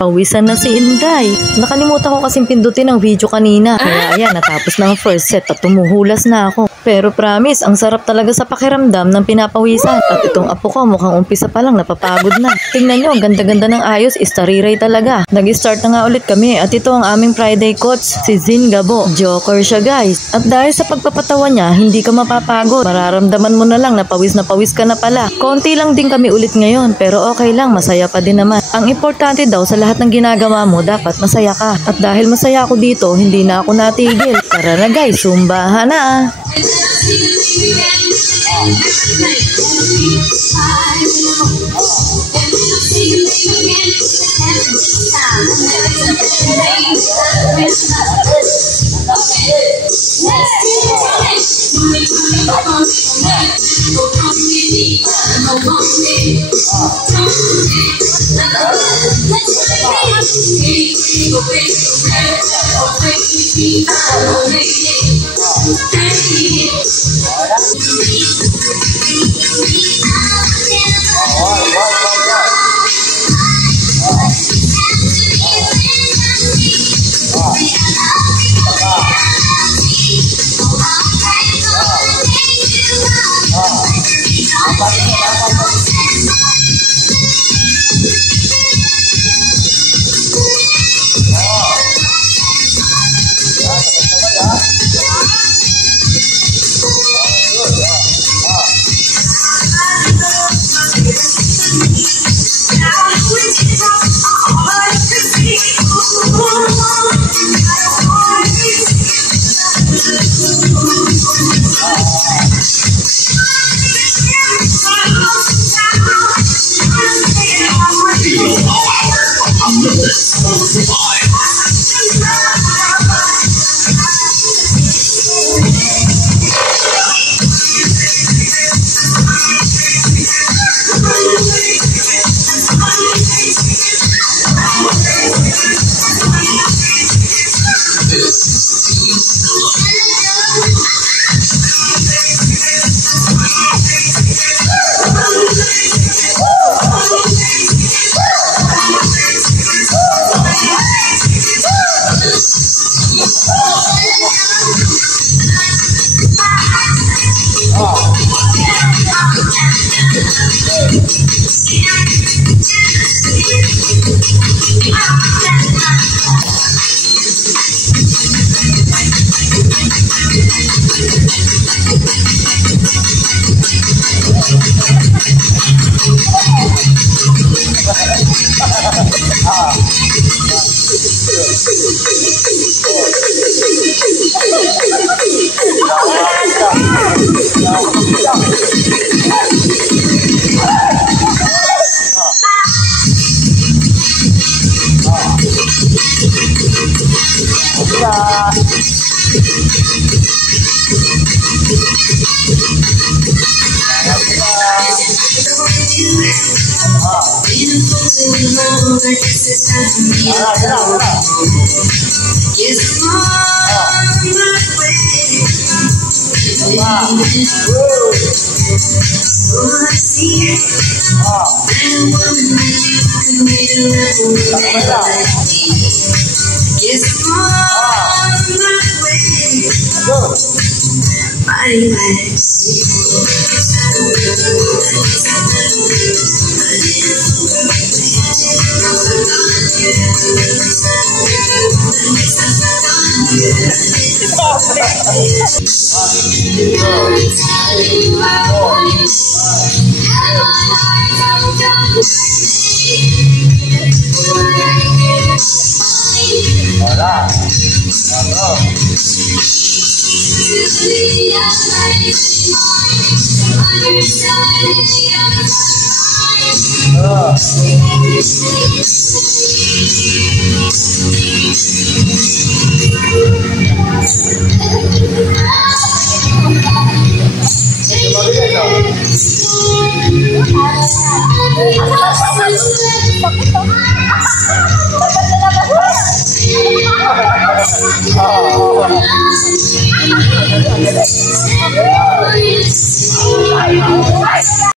Pawisan na si Inday. Nakalimutan ko kasing pindutin ang video kanina. Kaya ayan, natapos na ang first set at tumuhulas na ako. Pero promise, ang sarap talaga sa pakiramdam ng pinapawisan. At itong apo ko mukhang umpisa pa lang napapagod na. Tingnan nyo, ang ganda-ganda ng ayos, istariray talaga. Nag-start na nga ulit kami at ito ang aming Friday coach, si Zin Gabo. Joker siya guys. At dahil sa pagpapatawa niya, hindi ka mapapagod. Mararamdaman mo na lang na pawis ka na pala. Konti lang din kami ulit ngayon, pero okay lang, masaya pa din naman. Ang importante daw sa lahat ng ginagawa mo, dapat masaya ka. At dahil masaya ako dito, hindi na ako natigil. Tara na guys, sumbahan na. Ano